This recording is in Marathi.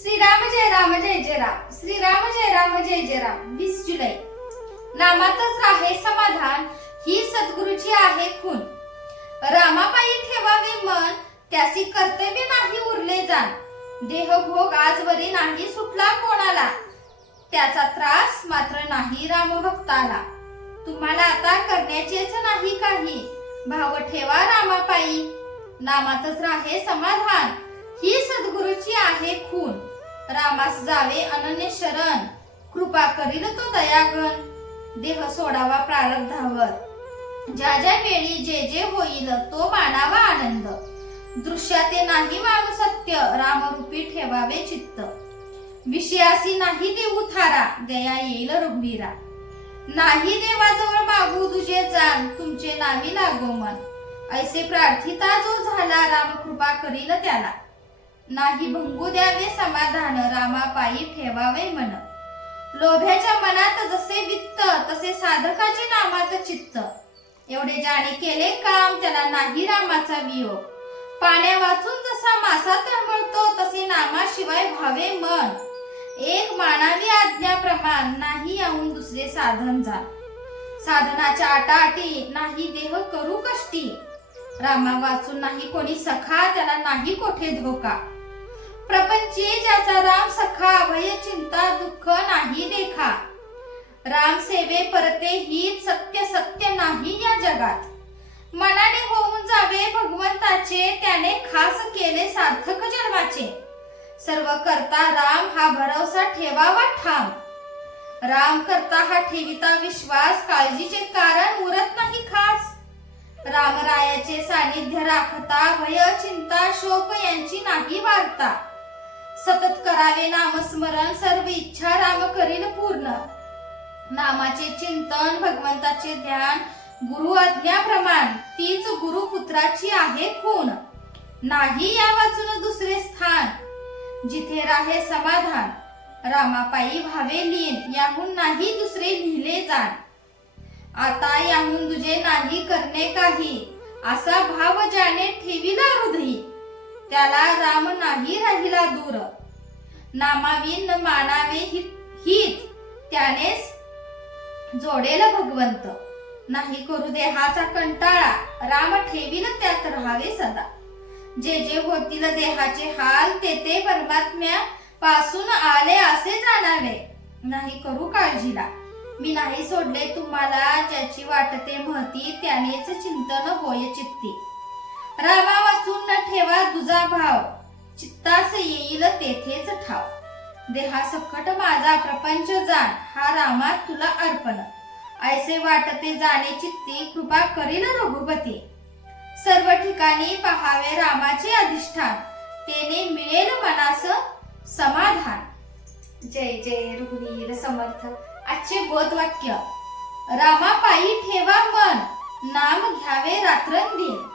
श्रीराम जय राम जय जय राम, श्रीराम जय राम जय जय राम. 20 जुलै. नामातच आहे समाधान, ही सद्गुरूची आहे खून. रामापायी ठेवावे मन, त्यासी कर्तव्य नाही उरले जाण. देहभोग आजवरी नाही सुटला कोणाला, त्याचा त्रास मात्र नाही रामभक्ताला. तुम्हाला आता करण्याचेच नाही काही, भाव ठेवा रामापायी. नामातच राहे समाधान, ही सद्गुरूची आहे खून. रामास जावे अनन्य शरण, कृपा करील तो दयागण. देह सोडावा प्रारब्धावर, ज्या ज्या वेळी जे जे होईल तो मानावा आनंद. दृश्याते नाही मानू सत्य, रामरूपी ठेवावे चित्त. विषयासी नाही देऊ थारा, दया येईल रघुवीरा. नाही देवाजवळ मागू तुझे जाण, तुमचे नामी लागो मन. ऐसे प्रार्थिता जो झाला, राम कृपा करील त्याला. नाही भंगू द्यावे समाधान, रामापायी ठेवावे मन. लोभ्याच्या मनात जसे वित्त, तसे साधकाचे नामात चित्त. एवढे ज्याने केले काम, त्याला नाही रामाचा वियोग. पाण्या वाचून जसा मासा तळमळतो, तसे नामाशिवाय भावे मन. एक मानावी आज्ञा प्रमाण, नाही याहून दुसरे साधन जा. साधनाच्या आटाआटी, नाही देह करू कष्टी. रामा वाचून नाही कोणी सखा, त्याला नाही कोठे धोका. प्रपंची ज्याचा राम सखा, भय चिंता दुःख नाही देखा. राम सेवे परते हीच सत्य, सत्य नाही या जगात. मनाने होऊन जावे भगवंताचे, त्याने खास केले सार्थक जन्माचे. सर्व करता राम, हा भरवसा ठेवावा ठाम. राम करता हा ठेविता विश्वास, काळजीचे कारण उरत नाही खास. रामरायाचे सानिध्य राखता, भय चिंता शोक यांची नाही वार्ता. सतत करावे नामस्मरण, सर्व इच्छा राम करील पूर्ण. नामाचे चिंतन, भगवंताचे ध्यान, गुरु आज्ञा प्रमाण. तीच गुरुपुत्राची आहे खून. नाही या वाचून दुसरे स्थान, जिथे राहे समाधान. रामापायी भावे लीन, याहून नाही दुसरे लिहिले जाण. आता याहून तुझे नाही करणे काही, असा भाव ज्याने ठेविला हृदयी. त्याला राम नाही राहिला दूर. नामाविन मानावे हित, त्यानेच जोडेल भगवंत. नाही करू देहाचा कंटाळा, राम ठेविल त्यात राहावे सदा. जे जे होतील देहाचे हाल, ते ते परमात्म्या पासून आले असे जाणावे. नाही करू काळजीला, मी नाही सोडले तुम्हाला. ज्याची वाटते महती, त्यानेच चिंतन होय चित्ती. रामा वाचून न ठेवा तुझा भाव, चित्तास येईल तेथेच ठाव. देहा सकट माझा प्रपंच जाण, हा रामा तुला अर्पण. ऐसे वाटते जाणे चित्ती, कृपा करील रघुपती. सर्व ठिकाणी पहावे रामाचे अधिष्ठान, तेने मिळेल मनास समाधान. जय जय रघुवीर समर्थ. आजचे बोधवाक्य, रामापायी ठेवा मन, नाम घ्यावे रात्रंदिन.